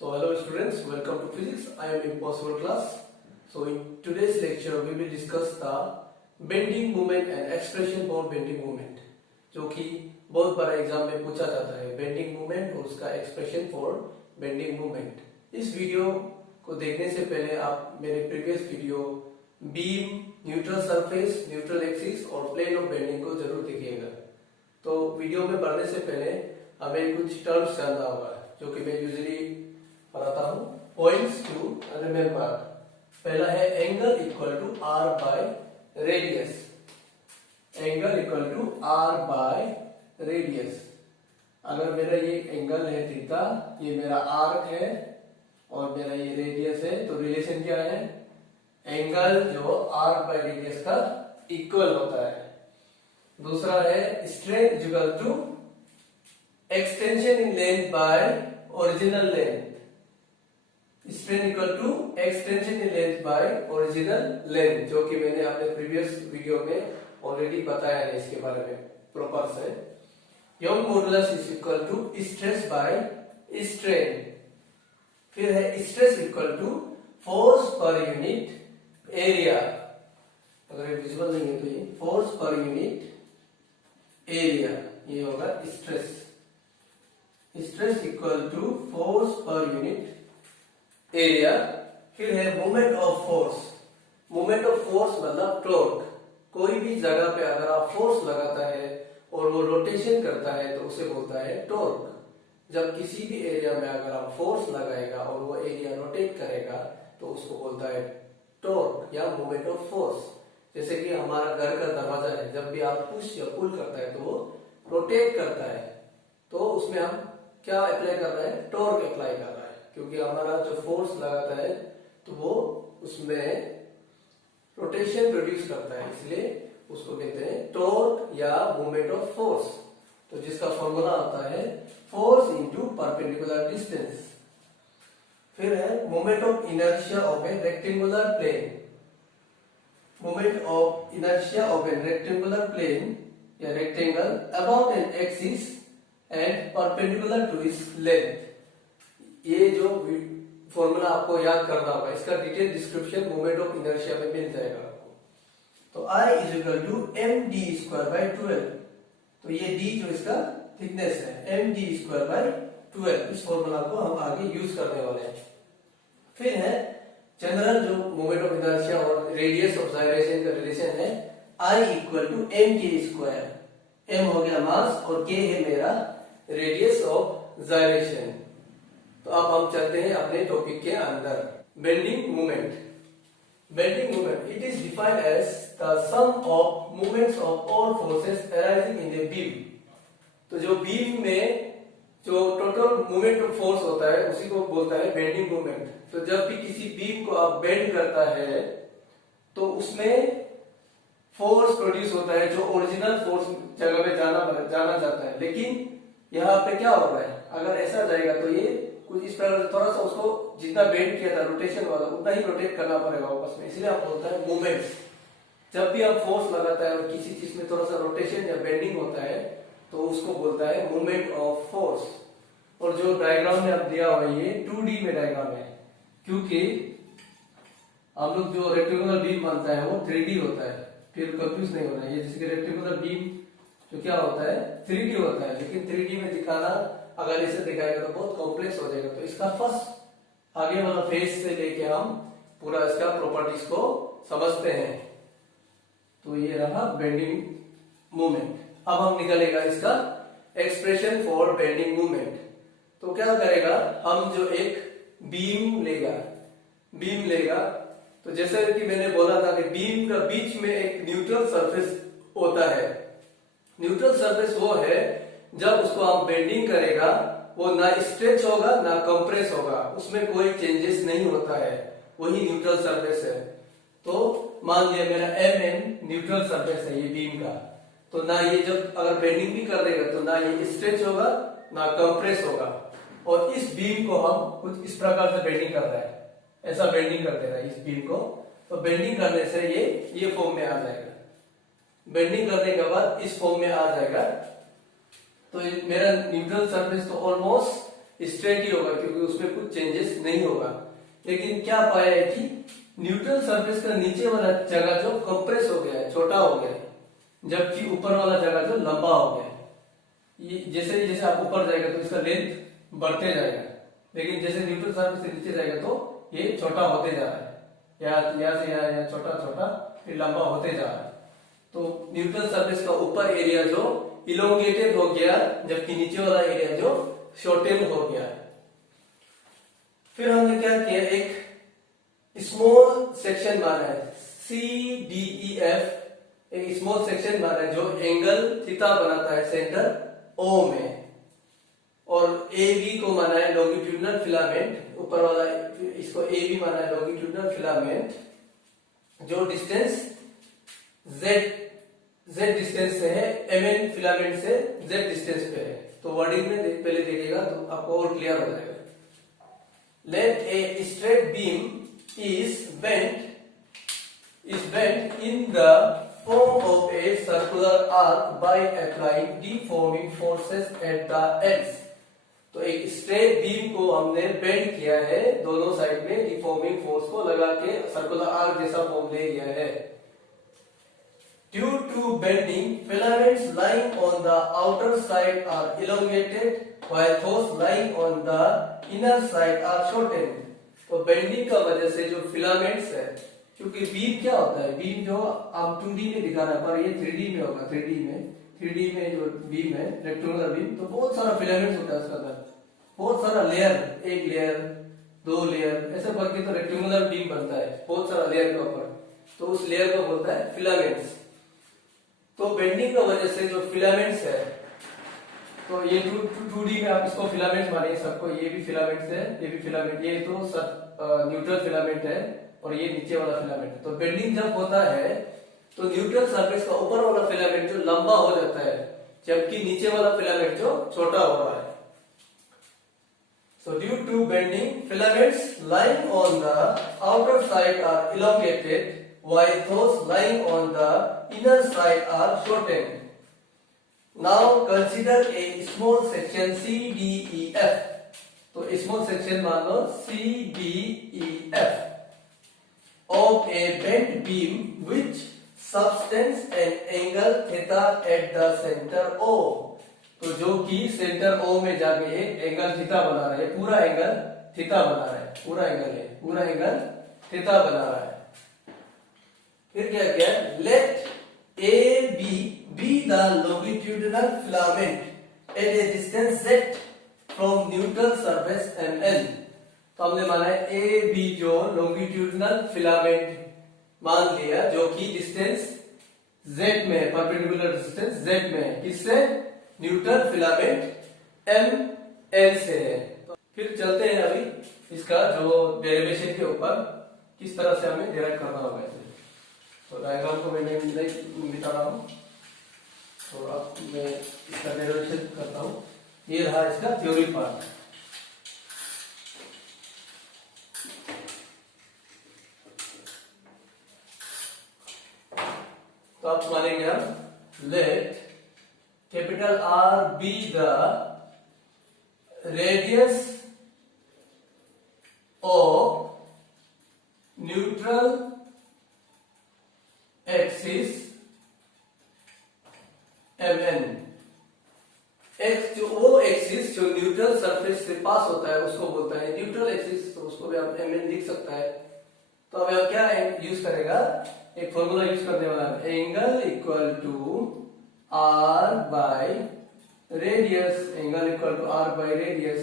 So hello students, welcome to physics. I am Impossible class. So in today's lecture we will discuss the bending moment and expression for bending moment, जो कि बहुत बार exam में पूछा जाता है bending movement और उसका expression for bending movement. इस वीडियो को देखने से पहले आप मेरे previous video beam, neutral surface, neutral axis और प्लेन ऑफ बेंडिंग को जरूर देखिएगा। तो वीडियो में बढ़ने से पहले हमें कुछ टर्म्स जानना होगा जो कि मैं यूजुअली पढ़ाता हूँ। पॉइंट्स टू रिमेम्बर, पहला है angle equal to r by radius. Angle equal to r by radius. अगर मेरा ये एंगल है थीटा, ये मेरा आर्क है और मेरा ये रेडियस है, तो रिलेशन क्या है? एंगल जो आर्क बाय रेडियस का इक्वल होता है। दूसरा है strength equal to extension in length bye original length. Strength equal to extension in length bye original length, जो कि मैंने अपने प्रीवियस वीडियो में ऑलरेडी बताया है इसके बारे में प्रॉपर से। Young modulus is equal to stress by strain. फिर है stress equal to force per unit area. अगर विजुअल नहीं है तो ये फोर्स पर यूनिट एरिया, ये होगा stress. Stress equal to force per unit area. फिर है moment of force. Moment of force मतलब टॉर्क। कोई भी जगह पे अगर आप फोर्स लगाता है और वो रोटेशन करता है तो उसे बोलता है टॉर्क। जब किसी भी एरिया में अगर आप फोर्स लगाएगा और वो एरिया रोटेट करेगा तो उसको बोलता है टॉर्क या मोमेंट ऑफ फोर्स। जैसे कि हमारा घर का दरवाजा है, जब भी आप पुश या पुल करता है तो वो रोटेट करता है, तो उसमें हम क्या अप्लाई कर रहे हैं? टॉर्क अप्लाई कर रहा है, क्योंकि हमारा जो फोर्स लगाता है तो वो उसमें रोटेशन प्रोड्यूस करता है, इसलिए उसको कहते हैं टॉर्क या मोमेंट ऑफ फोर्स। तो जिसका फॉर्मूला आता है फोर्स इनटू परपेंडिकुलर डिस्टेंस। फिर है moment of inertia of a rectangular plane. Moment of inertia of a rectangular plane या rectangle about an axis and perpendicular to its length. ये जो formula आपको याद करना होगा, इसका detail description moment of inertia में मिल जाएगा आपको। तो I is equal to m d square by 12। तो ये d जो इसका थिकनेस है, एम डी स्क्वायर बाई 12। इस फॉर्मूला को हम आगे यूज करने वाले हैं। फिर है जनरल जो मोमेंट ऑफ इनर्शिया और रेडियस ऑफ जाइरेशन का रिलेशन है, I इक्वल टू एम के स्क्वायर। m हो गया मास और k है मेरा रेडियस ऑफ जाइरेशन। तो अब हम चलते हैं अपने टॉपिक के अंदर। Bending movement. Bending movement it is defined as the sum of movements of all forces arising in a beam. तो जो बीम में जो टोटल मूवमेंट ऑफ फोर्स होता है उसी को बोलता है बेंडिंग मूवमेंट। तो जब भी किसी बीम को आप बेंड करता है तो उसमें फोर्स प्रोड्यूस होता है, जो ओरिजिनल फोर्स जगह पे जाना जाता है। लेकिन यहाँ पे क्या हो रहा है? अगर ऐसा जाएगा तो ये कुछ इस प्रकार से थोड़ा सा उसको जितना बेंड किया था रोटेशन वाला उतना ही रोटेट करना पड़ेगा वापस में, इसलिए आप बोलता है मूवमेंट्स। जब भी आप फोर्स लगाता है और किसी चीज में थोड़ा सा रोटेशन या बेंडिंग होता है तो उसको बोलता है मूवमेंट ऑफ फोर्स। और जो डायग्राम में आप दिया हुआ है ये 2D में डायग्राम है, क्योंकि हम लोग जो रेक्टेंगुलर बीम बनता है वो 3D होता है। फिर कंफ्यूज नहीं होना है, ये जैसे कि रेक्टेंगुलर बीम जो क्या होता है 3D होता है, लेकिन 3D में दिखाना अगर इसे दिखाएगा तो बहुत कॉम्प्लेक्स हो जाएगा। तो इसका फर्स्ट आगे वाला फेज से लेके हम पूरा इसका प्रॉपर्टीज को समझते हैं। तो ये रहा बेंडिंग मूवमेंट। अब हम निकालेगा इसका एक्सप्रेशन फॉर बेंडिंग मूवमेंट। तो क्या करेगा, हम जो एक बीम लेगा तो जैसे कि मैंने बोला था कि बीम का बीच में एक न्यूट्रल सरफेस होता है। न्यूट्रल सरफेस वो है जब उसको आप बेंडिंग करेगा वो ना स्ट्रेच होगा ना कंप्रेस होगा, उसमें कोई चेंजेस नहीं होता है, वही न्यूट्रल सरफेस है। तो मान लिया मेरा एम न्यूट्रल सरफेस है ये बीम का, तो ना ये जब अगर बेंडिंग भी कर देगा तो ना ये स्ट्रेच होगा ना कंप्रेस होगा। और इस बीम को हम कुछ इस प्रकार से बेंडिंग कर रहा है, ऐसा बेंडिंग कर देगा इस बीम को। तो बेंडिंग करने से ये फॉर्म में आ जाएगा। बेंडिंग करने के बाद इस फॉर्म में आ जाएगा। तो मेरा न्यूट्रल सरफेस तो ऑलमोस्ट स्ट्रेट ही होगा क्योंकि उसमें कुछ चेंजेस नहीं होगा। लेकिन क्या पाया है कि न्यूट्रल सरफेस का नीचे वाला जगह जो कंप्रेस हो गया है, छोटा हो गया है, जबकि ऊपर वाला जगह जो लंबा हो गया है। ये जैसे जैसे आप ऊपर जाएगा तो इसका लेंथ बढ़ते जाएगा, लेकिन जैसे न्यूट्रल सरफेस से नीचे जाएगा तो ये छोटा होते जा रहा है, यहाँ से यहाँ छोटा छोटा फिर लंबा होते जा रहा है। तो न्यूट्रल सरफेस का ऊपर एरिया जो इलोंगेटेड हो गया, जबकि नीचे वाला एरिया जो शॉर्टेन हो गया है। फिर हमने क्या किया, एक स्मॉल सेक्शन माना है CDEF, एक स्मॉल सेक्शन माना है जो एंगल थीटा बनाता है सेंटर O में, और AB को माना है लॉन्गिट्यूडिनल फिलामेंट, ऊपर वाला इसको AB माना है लॉन्गिट्यूडिनल फिलामेंट, जो डिस्टेंस Z डिस्टेंस से है, MN फिलामेंट से Z डिस्टेंस पे है। तो वर्डिंग में पहले देखिएगा तो आपको और क्लियर हो जाएगा। Let a straight beam is bent in the form of a circular arc by applying deforming forces at the ends। तो एक स्ट्रेट बीम को हमने बेंड किया है, दोनों साइड में डिफॉर्मिंग फोर्स को लगा के सर्कुलर आर्क जैसा फॉर्म ले लिया है। Due to bending, filaments lying on the outer side are elongated, while those lying on the inner side are shortened। तो बेंडिंग का वजह से जो फिलामेंट्स है, क्योंकि बीम क्या होता है, बीम जो आप 2D में दिखा रहा है पर ये 3D में होगा। 3D में जो बीम है रेक्टेंगुलर बीम, तो बहुत सारा फिलामेंट्स होता है उसका अंदर, बहुत सारा लेयर, एक लेयर, दो लेयर ऐसे करके तो रेक्टेंगुलर बीम बनता है, बहुत सारा लेयर के ऊपर। तो उस लेयर को बोलता है फिलामेंट्स। तो बेंडिंग का वजह से जो फिलामेंट्स है, तो ये 2D में आप इसको फिलामेंट्स मानिए सबको, ये भी फिलामेंट्स है, ये भी फिलामेंट, ये तो न्यूट्रल फिलामेंट है और ये नीचे वाला फिलामेंट है। तो बेंडिंग जब होता है तो न्यूट्रल सरफेस का ऊपर वाला फिलामेंट जो लंबा हो जाता है, जबकि नीचे वाला फिलामेंट जो छोटा हो रहा है। So due to bending, filaments lying on the outer side are elongated, while those lying on the inner side are shortened। Now consider a small section CDEF। तो small section मान लो CDEF of a bent beam which subtends an angle theta at the center O। तो जो कि centre O में जाके angle theta बना रहा है, पूरा एंगल थीटा बना रहा है, पूरा एंगल थीटा बना रहा है। फिर क्या किया, late AB be the longitudinal filament at a distance Z from neutral surface MN। तो हमने माना है AB जो लॉन्गिट्यूडिनल फिलामेंट मान लिया, जो कि डिस्टेंस Z में, परपेंडिकुलर डिस्टेंस Z में, किससे, न्यूट्रल फिलामेंट MN से है। तो फिर चलते हैं अभी इसका जो डेरिवेशन के ऊपर किस तरह से हमें डिराइव करना होगा इसे। तो डायग्राम को मैंने नहीं मिटा रहा हूँ, तो अब मैं इसका डेरिवेशन करता हूँ। ये रहा इसका थ्योरी पार्ट। तो आप मानेंगे हम, let capital R be the radius of neutral axis MN। X जो वो एक्सिस जो न्यूट्रल सरफेस से पास होता है उसको बोलता है न्यूट्रल एक्सिस, तो उसको भी आप MN लिख सकता है। तो अब आप क्या यूज करेगा, एक फॉर्मूला यूज करने वाला है, angle equal to R by radius, angle equal to R by radius,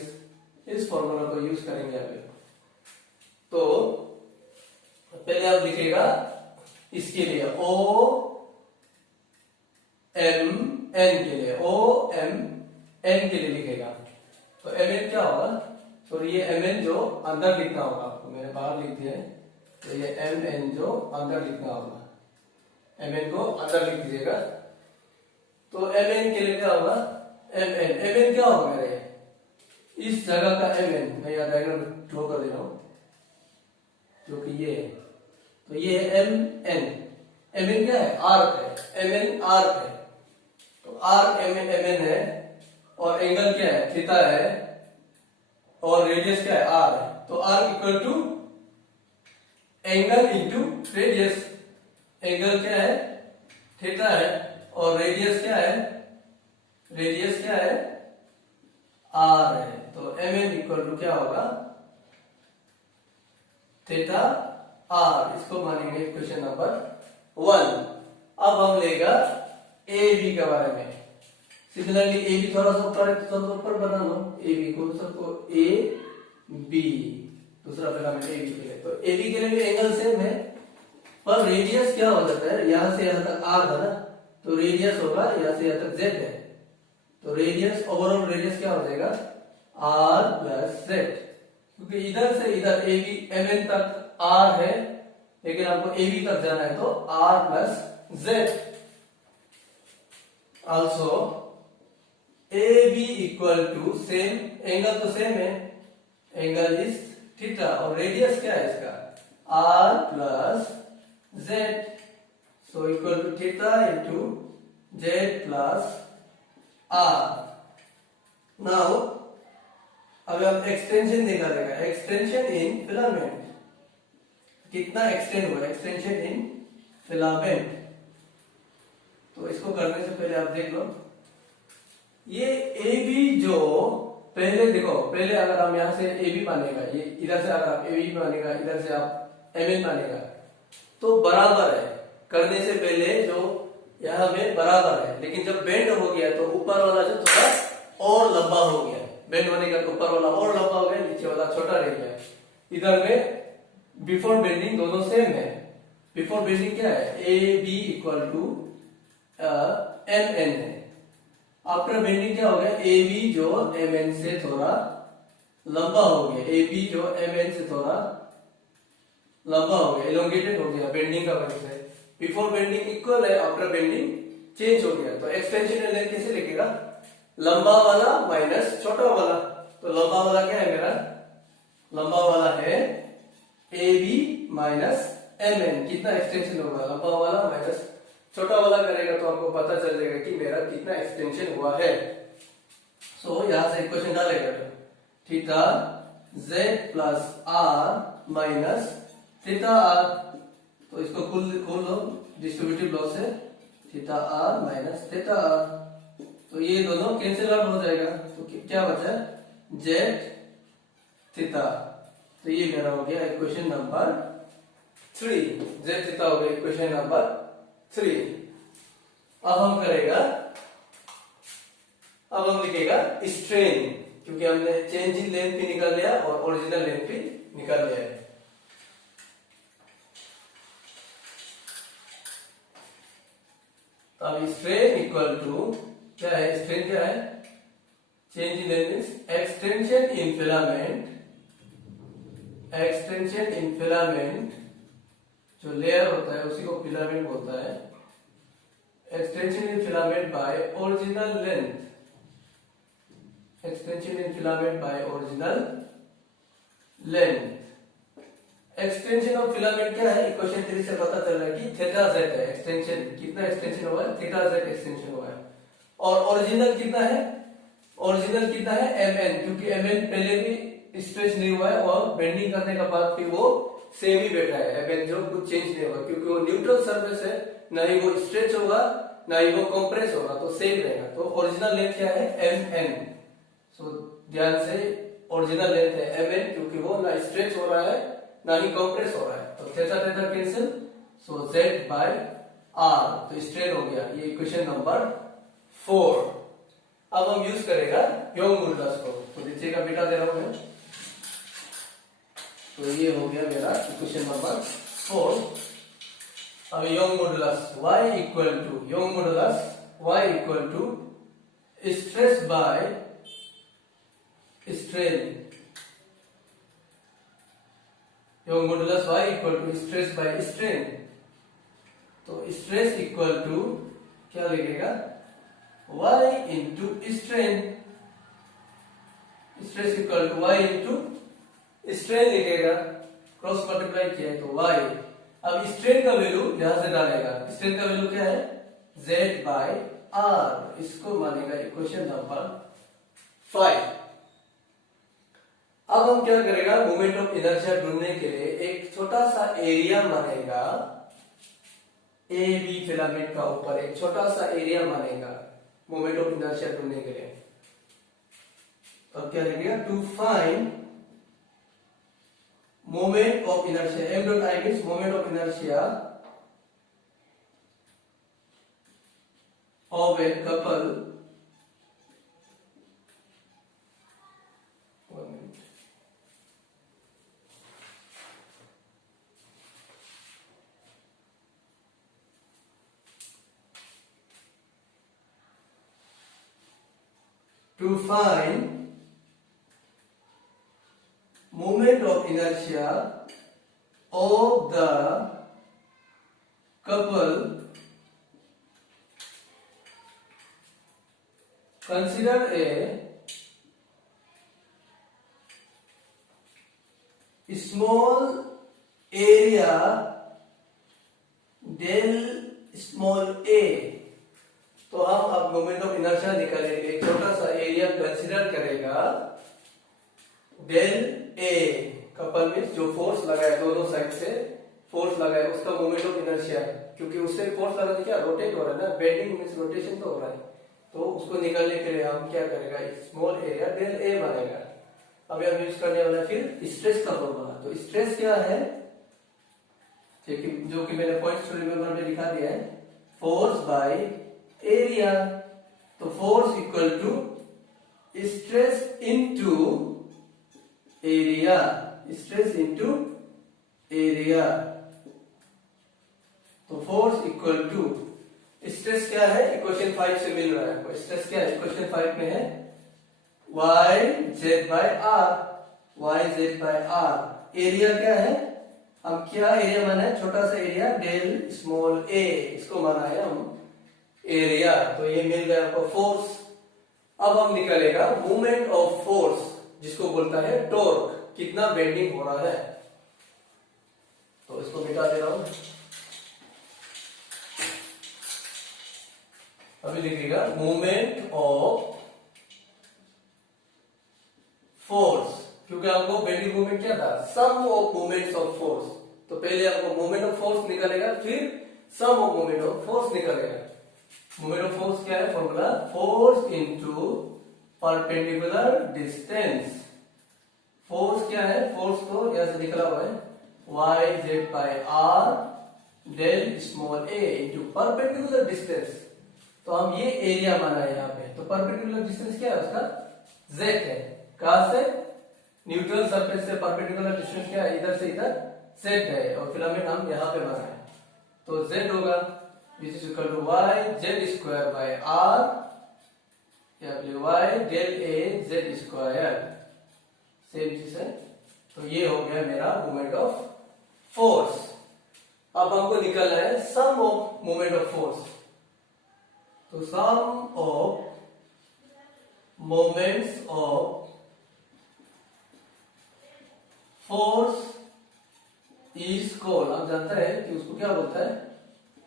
इस फॉर्मूला को यूज करेंगे अभी। तो पहले आप लिखिएगा इसके लिए OMN के लिए, OMN के लिए लिखेगा। तो MN क्या होगा, तो ये MN जो अंदर लिखना होगा आपको, मैंने बाहर लिख दिया है, तो ये MN जो अंदर लिखना होगा, MN को अंदर लिख दीजिएगा। तो MN के लिए क्या होगा, MN क्या होगा मेरे, इस जगह का MN, मैं यहाँ डायग्राम ड्रॉ कर दे रहा हूँ, जो कि ये है। तो ये है MN क्या है, आर्क है, MN आर्क है। तो आर्क MN है, और एंगल क्या है, थीटा है, और रेडियस क्या है r है, तो r equal to angle into radius. Angle क्या है थीटा है और रेडियस क्या है, रेडियस क्या है r है, तो mn इक्वल टू क्या होगा थीटा r। इसको मानेंगे क्वेश्चन नंबर 1। अब हम लेगा ए बी के बारे में। सिमिलरली ए बी थोड़ा सा ऊपर है तो ऊपर बना लो ए बी को, सबको ए बी दूसरा फिलामेंट ए बी के लिए, तो ए बी के लिए भी एंगल सेम है पर रेडियस क्या हो जाता है, यहां से यहां तक आर था ना, तो रेडियस होगा यहां से यहां तक जेड है, तो रेडियस ओवरऑल रेडियस क्या हो जाएगा आर प्लस जेड, क्योंकि इधर से इधर ए बी एम एन तक आर है लेकिन आपको ए बी तक जाना है तो r plus z. Also A B equal to same, angle तो सेम है, एंगल इज थीटा और रेडियस क्या है इसका r plus z, so equal to theta into z plus r. Now अगर हम एक्सटेंशन निकालेगा, एक्सटेंशन इन फिलामेंट कितना एक्सटेंड हुआ, एक्सटेंशन इन फिलामेंट, तो इसको करने से पहले आप देख लो ये ए बी जो पहले देखो, पहले अगर हम यहां से ए बी मानेगा, ये इधर से अगर आप ए बी मानेगा, इधर से आप एम एन मानेगा तो बराबर है, करने से पहले जो यहां में बराबर है, लेकिन जब बेंड हो गया तो ऊपर वाला जो थोड़ा और लंबा हो गया, बेंड होने का तो ऊपर वाला और लंबा हो गया, नीचे वाला छोटा रह गया। इधर में बिफोर बेंडिंग दोनों सेम है, बिफोर बेंडिंग क्या है A B equal to M N है, आफ्टर बेंडिंग क्या हो गया ए बी जो एम एन से थोड़ा लंबा हो गया, ए बी जो एम एन से थोड़ा लंबा हो गया, एलोंगेटेड हो गया बेंडिंग का वजह से। बिफोर बेंडिंग इक्वल है, आफ्टर बेंडिंग चेंज हो गया, तो एक्सटेंशन लेंथ कैसे लिखेगा लंबा वाला माइनस छोटा वाला, तो लंबा वाला क्या है मेरा, लंबा वाला है A B minus M N, कितना एक्सटेंशन होगा लंबा वाला माइनस छोटा वाला करेगा तो आपको पता चल जाएगा कि मेरा कितना एक्सटेंशन हुआ है। सो यहां से इक्वेशन डालेगा theta z plus r minus theta r, तो इसको खोल लो डिस्ट्रीब्यूटिव लॉ से, theta r minus theta r, तो ये दोनों कैंसिल आउट हो जाएगा, तो क्या बचा जेड थीटा, तो ये मेरा हो गया इक्वेशन नंबर 3, जेड थीटा हो गया इक्वेशन नंबर 3। अब हम करेगा, अब हम लिखेगा स्ट्रेन, क्योंकि हमने चेंज इन लेंथ भी निकाल लिया और ओरिजिनल लेंथ भी निकाल लिया है। तो अब स्ट्रेन इक्वल टू क्या है, स्ट्रेन क्या है change in length means extension in filament, extension in filament जो लेयर होता है उसी को फिलामेंट बोलता है, extension in filament by original length, extension in filament by original length. Extension of filament क्या है, इक्वेशन 3 से पता चल रहा है कि थीटा जेड है, एक्सटेंशन कितना एक्सटेंशन हुआ है थीटा जेड एक्सटेंशन हुआ है, और ओरिजिनल कितना है, ओरिजिनल कितना है एम एन, क्योंकि एम एन पहले भी स्ट्रेच नहीं हुआ है और बेंडिंग करने का बाद भी वो सेम ही बैठा है, एम एन जो कुछ चेंज नहीं होगा क्योंकि वो न्यूट्रल सरफेस है, ना ही वो स्ट्रेच होगा ना ही वो कंप्रेस होगा, तो सेम रहेगा। तो ओरिजिनल लेंथ क्या है एम एन, सो ध्यान से ओरिजिनल लेंथ है एम एन, क्योंकि वो ना स्ट्रेच हो रहा है ना ही कंप्रेस हो रहा है, तो theta theta cancel, so z by r, तो स्ट्रेन हो गया, ये इक्वेशन नंबर 4। अब हम यूज करेगा योंग मॉडुलस को, तो नीचे का बेटा दे रहा हूं मैं, तो ये हो गया मेरा इक्वेशन नंबर 4। अब Young modulus y equal to, Young modulus y equal to stress by strain, Young modulus y equal to stress by strain, तो स्ट्रेस इक्वल टू क्या लिखेगा y into strain, stress equal to y into strain लिखेगा, cross multiply किया है तो y। अब strain का value यहां से डालेगा, स्ट्रेन का वैल्यू क्या है z बाय r, इसको मानेगा इक्वेशन नंबर 5। अब हम क्या करेगा, मोमेंट ऑफ इनर्शिया ढूंढने के लिए एक छोटा सा एरिया मानेगा, ए बी फिलामेंट का ऊपर एक छोटा सा एरिया मानेगा मोमेंट ऑफ इनर्शिया ढूंढने के लिए। तो क्या लिखेगा, to find moment of inertia, M dot I means moment of inertia of a couple to find moment of inertia of the couple, consider a small area del small a। तो हम अब moment of inertia निकालेंगे, एक छोटा सा area consider करेगा, del a couple में जो फोर्स लगा है दोनों साइड से फोर्स लगा है उसका मोमेंट ऑफ इनर्शिया, क्योंकि उससे फोर्स लगा तो क्या रोटेट हो रहा है ना, बेंडिंग मींस रोटेशन तो हो रहा है, तो उसको निकालने के लिए हम क्या करेगा, स्मॉल एरिया डेल ए बनेगा। अभी हम यूज करने वाला है फिर स्ट्रेस का फॉर्मूला। तो स्ट्रेस क्या है, जो कि मैंने पॉइंट्स टू रिमेंबर में लिखा दिया है, फोर्स बाय एरिया। तो force equal to stress into area, stress into area. तो फोर्स इक्वल टू स्ट्रेस क्या है, इक्वेशन 5 से मिल रहा है, स्ट्रेस क्या है इक्वेशन 5 में है y z by r, y z by r. Area क्या है, हम क्या एरिया माना है, छोटा सा एरिया डेल स्मॉल ए, इसको माना है हम एरिया। तो ये मिल गया आपको फोर्स। अब हम निकालेगा मूवमेंट ऑफ फोर्स, जिसको बोलता है टॉर्क, कितना बेंडिंग हो रहा है। तो इसको मिटा दे रहा हूं, अभी लिखिएगा मूवमेंट ऑफ फोर्स, क्योंकि आपको बेंडिंग मूवमेंट क्या था, sum of movements of force. तो पहले आपको मूवमेंट ऑफ फोर्स निकालेगा, फिर sum of movement of force निकालेगा। मोमेंट ऑफ फोर्स क्या है, formula force into perpendicular distance. Force क्या है, फोर्स तो यहां से निकला हुआ है y z by r del small a into perpendicular distance. तो हम ये एरिया माना है यहाँ पे, तो परपेंडिकुलर डिस्टेंस क्या है उसका, जेड है। कहां से, न्यूट्रल सरफेस से परपेंडिकुलर डिस्टेंस क्या है, इधर से इधर जेड है, और फिलामेंट हम यहाँ पे माना है, तो जेड होगा which is equal to y z square by r, या y del a z square, same चीज है। तो ये हो गया मेरा मोमेंट ऑफ फोर्स। अब हमको निकालना है sum of moment of force. तो sum of moments of force is called, आप जानते हैं कि उसको क्या बोलता है,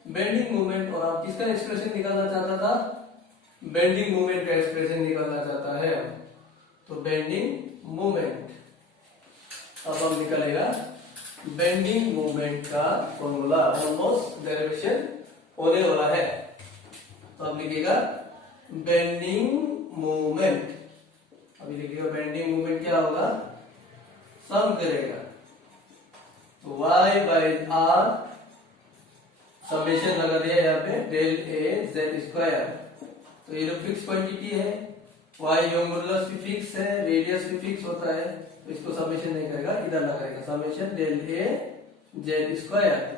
बेंडिंग मूवमेंट। और आप किसका एक्सप्रेशन निकालना चाहता था, बेंडिंग मूवमेंट का एक्सप्रेशन निकालना चाहता है, तो बेंडिंग मूवमेंट। अब हम निकालेगा बेंडिंग मूवमेंट का फॉर्मूला, ऑलमोस्ट डेरिवेशन होने वाला है। तो अब लिखिएगा बेंडिंग मूवमेंट, अभी लिखिएगा बेंडिंग मूवमेंट क्या होगा, सम करेगा, तो y बाय r समेशन लगा दिया यहाँ पे डेल ए जेड स्क्वायर। तो ये जो फिक्स क्वांटिटी है, y मॉडुलस भी फिक्स है, रेडियस भी फिक्स होता है, तो इसको समेशन नहीं करेगा, इधर लगाएगा summation del a z square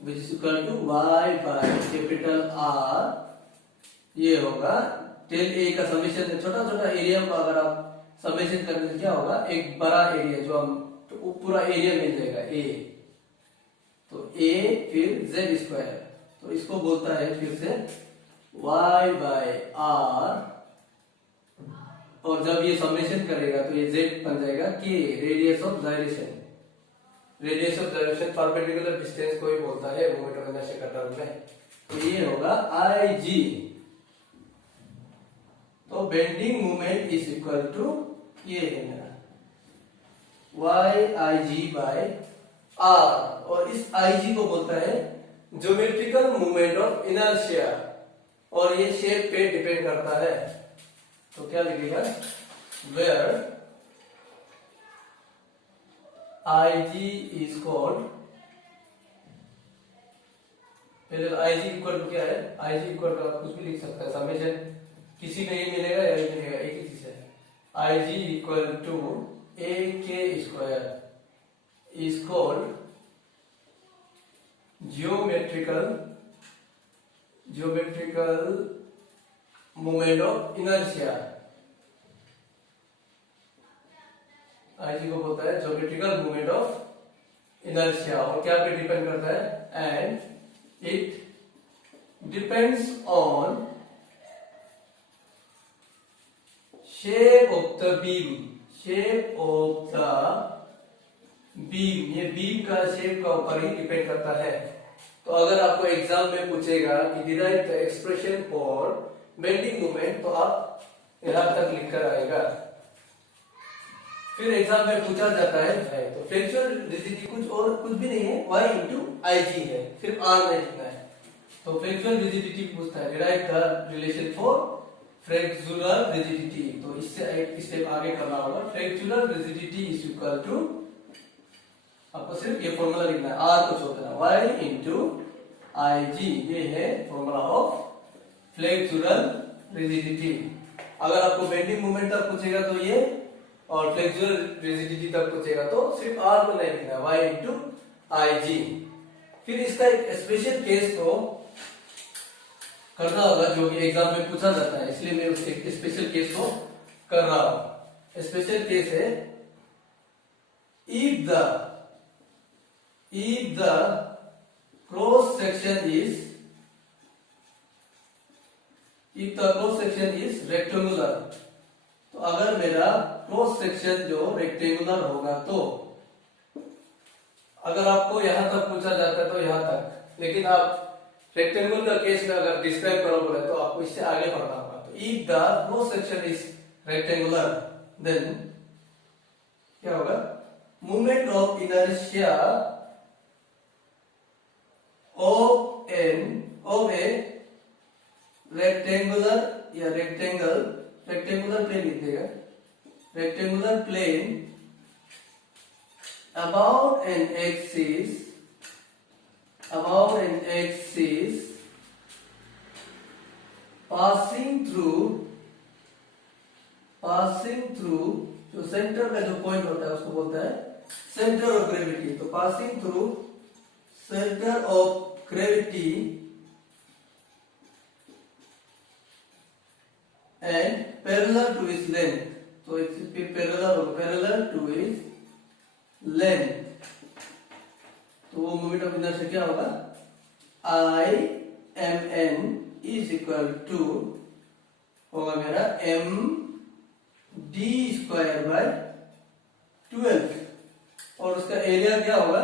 which is equal to y by capital R। ये होगा डेल ए का समेशन, छोटा छोटा एरिया को अगर आप समेशन करने से क्या होगा, एक बड़ा एरिया जो हम तो पूरा एरिया मिल जाएगा ए, तो a फिर z स्क्वायर, तो इसको बोलता है फिर से y बाय r, और जब ये समेशन करेगा तो ये z बन जाएगा k, radius of gyration. Radius of gyration perpendicular distance को ही बोलता है मोमेंट ऑफ इनर्शिया का टर्म में, तो ये होगा Ig। तो bending moment is equal to ये है मेरा YIG/R, और इस IG को बोलता है ज्योमेट्रिकल मूवमेंट ऑफ इनर्शिया, और ये शेप पे डिपेंड करता है। तो क्या लिखेगा, वेयर IG इज कॉल्ड, पहले IG इक्वल टू क्या है, IG इक्वल टू आप कुछ भी लिख सकते हैं, समेशन किसी में ही मिलेगा या ही मिलेगा, एक ही चीज है। IG equal to AK square is called geometrical movement of inertia. IG को बोलता है ज्योमेट्रिकल मूवमेंट ऑफ इनर्शिया, और क्या पे डिपेंड करता है, and it depends on shape of the beam, shape of the beam, ये बीम का शेप का ऊपर ही डिपेंड करता है। तो अगर आपको एग्जाम में पूछेगा कि derive the expression for bending moment, तो आप यहां तक लिखकर आएगा। फिर एग्जाम में पूछा जाता है तो फ्लेक्सुअल रिजिडिटी कुछ भी नहीं है, y इंटू IG है, सिर्फ R नहीं लिखना है। तो फ्लेक्सुअल रिजिडिटी पूछता है, derive the relation for flexural rigidity, तो इससे एक स्टेप आगे करना होगा। Flexural rigidity is equal to, आपको सिर्फ ये फॉर्मूला लिखना है, R को छोड़ देना, y इंटू IG, ये है फॉर्मूला ऑफ फ्लेक्सुरल रिजिडिटी। अगर आपको बेंडिंग मोमेंट तक पूछेगा तो ये, और फ्लेक्सुरल रिजिडिटी तक पूछेगा तो सिर्फ R को नहीं लिखना, y इंटू IG। फिर इसका एक स्पेशल केस को करना होगा जो कि एग्जाम में पूछा जाता है, इसलिए मैं उस स्पेशल केस को कर रहा हूं। स्पेशल केस है, if the cross section is rectangular, तो अगर मेरा क्रॉस सेक्शन जो रेक्टेंगुलर होगा, तो अगर आपको यहां तक पूछा जाता है तो यहां तक, लेकिन आप रेक्टेंगल का केस में अगर डिस्क्राइब करोगे तो आपको इससे आगे पढ़ना होगा। तो if the cross section is rectangular, then क्या होगा, movement of inertia of a rectangular या रेक्टेंगुलर प्लेन लिख देगा, rectangular plane about an axis passing through जो सेंटर का जो पॉइंट होता है उसको बोलता है सेंटर ऑफ ग्रेविटी। तो passing through center of gravity and parallel to its length, तो it's parallel to its length, तो वो मोमेंट ऑफ इनर्शिया क्या होगा, IMN इज इक्वल टू होगा मेरा MD स्क्वायर बाय 12, और उसका एरिया क्या होगा,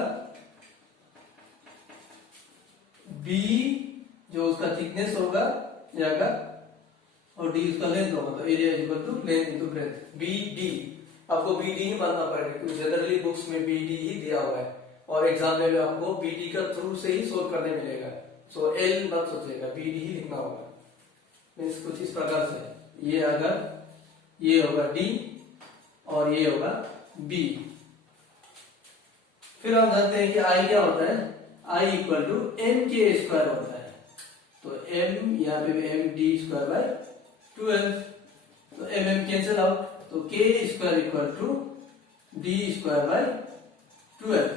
B जो उसका थिकनेस होगा यहाँ का, और D उसका लेंथ होगा, तो area is equal to length into breadth, BD। आपको BD ही मानना पड़ेगा क्योंकि जनरली बुक्स में BD ही दिया हुआ है, और एग्जाम में आपको BD का थ्रू से ही सोल्व करने मिलेगा। सो L मत सोचिएगा, BD ही लिखना होगा। मीन्स कुछ इस प्रकार से, ये अगर ये होगा D और ये होगा B। फिर हम जानते हैं कि I क्या होता है, I equal to MK square होता है, तो M यहाँ पे भी MD स्क्वायर बाय 12, तो MM कैंसिल आउट, तो K square equal to D square by 12,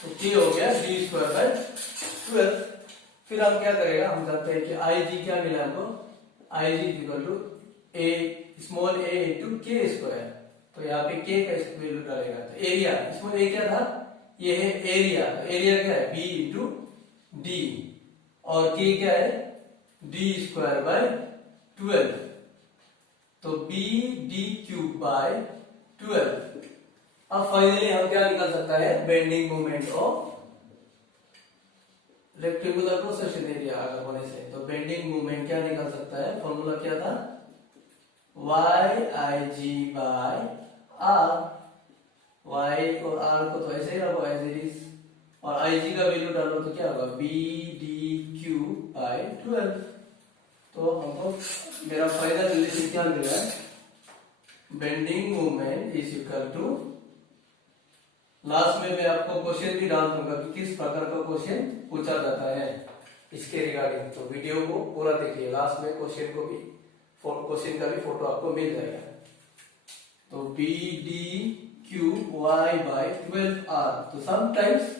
तो K हो गया D स्क्वायर बाय 12। फिर हम क्या करेगा, हम जानते हैं कि IG क्या मिला हमको, IG equal to A small a into K square, तो यहाँ पे K का वैल्यू डालेगा, तो एरिया स्मॉल a क्या था, ये है एरिया, तो एरिया क्या है B इंटू D, और K क्या है D स्क्वायर बाय 12, तो BD क्यूब बाय 12। अब फाइनली हम क्या निकाल सकता है, bending moment of rectangular cross section area अगर होने से, तो बेंडिंग मोमेंट क्या निकाल सकता है, फॉर्मूला क्या था, y I G by r. Y और आर को तो ऐसे ही रखो एज इट इज, और आई जी का वैल्यू डालो तो क्या होगा, बी डी क्यू बाय 12। तो हमको मेरा फाइनल रिलेशन क्या मिल रहा है, bending moment is equal to, last में मैं आपको क्वेश्चन भी डाल दूंगा कि किस प्रकार का क्वेश्चन पूछा जाता है इसके रिगार्डिंग, तो वीडियो को पूरा देखिए, लास्ट में क्वेश्चन को भी, क्वेश्चन का भी फोटो आपको मिल जाएगा। तो B D Q Y by 12r, तो समटाइम्स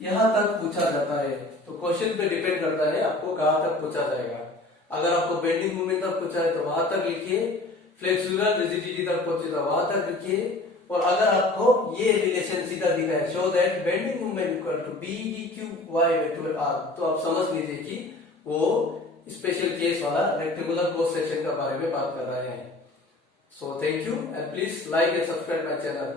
यहां तक पूछा जाता है, तो क्वेश्चन पे डिपेंड करता है आपको कहां तक पूछा जाएगा। अगर आपको बेंडिंग मोमेंट तक पूछा है तो वहां तक लिखिए, फ्लेक्सुरल रिजिडिटी तक पहुंचे तो वहां तक लिखिए, और अगर आपको ये रिलेशन सीधा दिखा है, show that bending moment equal to B D Q Y by 12r, तो आप समझ लीजिए कि वो स्पेशल केस वाला रेक्टेंगुलर क्रॉस सेक्शन के बारे में बात कर रहे हैं। So thank you and please like and subscribe my channel.